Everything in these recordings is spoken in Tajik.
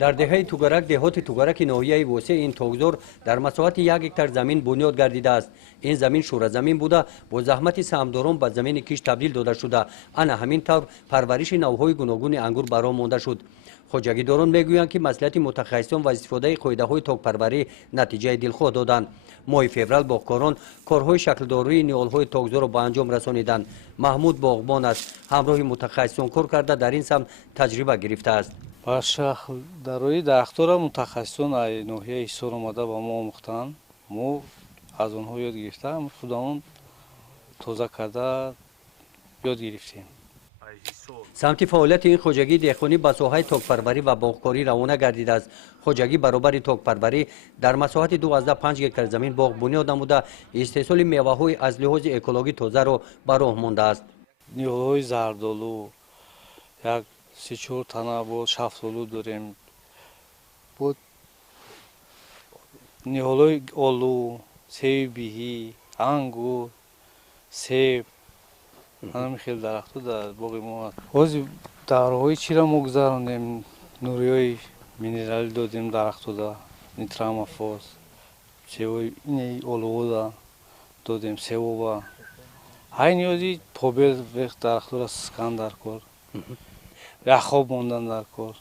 дар деҳаи тугарак деҳоти тугараки ноҳияи восеъ ин тогзор дар масоҳати 1 гектар замин бунёд гардидааст. ин замин шӯразамин буда бо заҳмати саҳмдорон ба замини киш табдил дода шуда ана ҳамин тавр парвариши навъҳои гуногуни ангур баро монда шуд. хоҷагидорон мегӯянд ки маслиҳати мутахассисон ва истифодаи қоидаҳои токпарварӣ натиҷаи дилхоҳ доданд. моҳи феврал боғкорон корҳои шаклдории ниҳолҳои тогзорро ба анҷом расониданд. маҳмуд боғбон аст ҳамроҳи мутахассисон кор карда дар ин самт таҷриба гирифтааст. ба шахлдарои дарахтора мутахассисон аз ноҳияи ҳисор омада ба мо омӯхтанд. мо аз онҳо ёд гирифта худамон тоза карда ёд гирифтем. самти фаъолияти ин хоҷагии деҳқонӣ ба соҳаи токпарварӣ ва боғкорӣ равона гардидааст. хоҷагӣ баробари токпарварӣ дар масоҳати 2.5 гектар замин боғ бунёд намуда истеҳсоли меваҳои аз лиҳози экологӣ тозаро ба роҳ мондааст. ниҳолҳои зардолу як 3-4 тана бо шафтолу дорем. бо ниҳолҳои олу, севи биҳӣ, ангур, себ, ҳамин хел дарахтҳо дар боғи мо аст. ҳозир давраҳои чиро мо гузаронем. нуриҳои минералӣ додем дарахтода, нитрамофос, чевои инаи олуода додем, севоба. ҳай ниёзи побел веқт дарахтора сискан дар кор, яхоб мондан дар кор.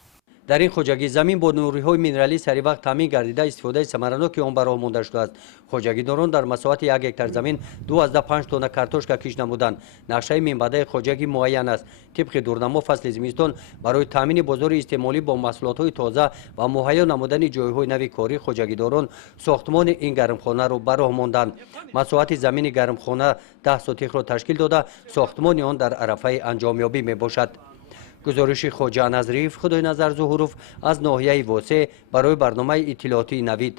дар ин хоҷагӣ замин бо нуриҳои минералӣ саривақт таъмин гардида истифодаи самараноки он ба роҳ монда шудааст. хоҷагидорон дар масоҳати 1 гектар замин 2.5 тонна картошка киш намуданд. нақшаи минбаъдаи хоҷагӣ муайян аст. тибқи дурнамо фасли зимистон барои таъмини бозори истеъмолӣ бо маҳсулотҳои тоза ва муҳайё намудани ҷойҳои нави корӣ хоҷагидорон сохтмони ин гармхонаро ба роҳ монданд. масоҳати замини гармхона 10 сотихро ташкил дода сохтмони он дар арафаи анҷомёбӣ мебошад. гузориши хоҷа назриев, худойназар зуҳуров аз ноҳияи восеъ барои барномаи иттилоотии Навид.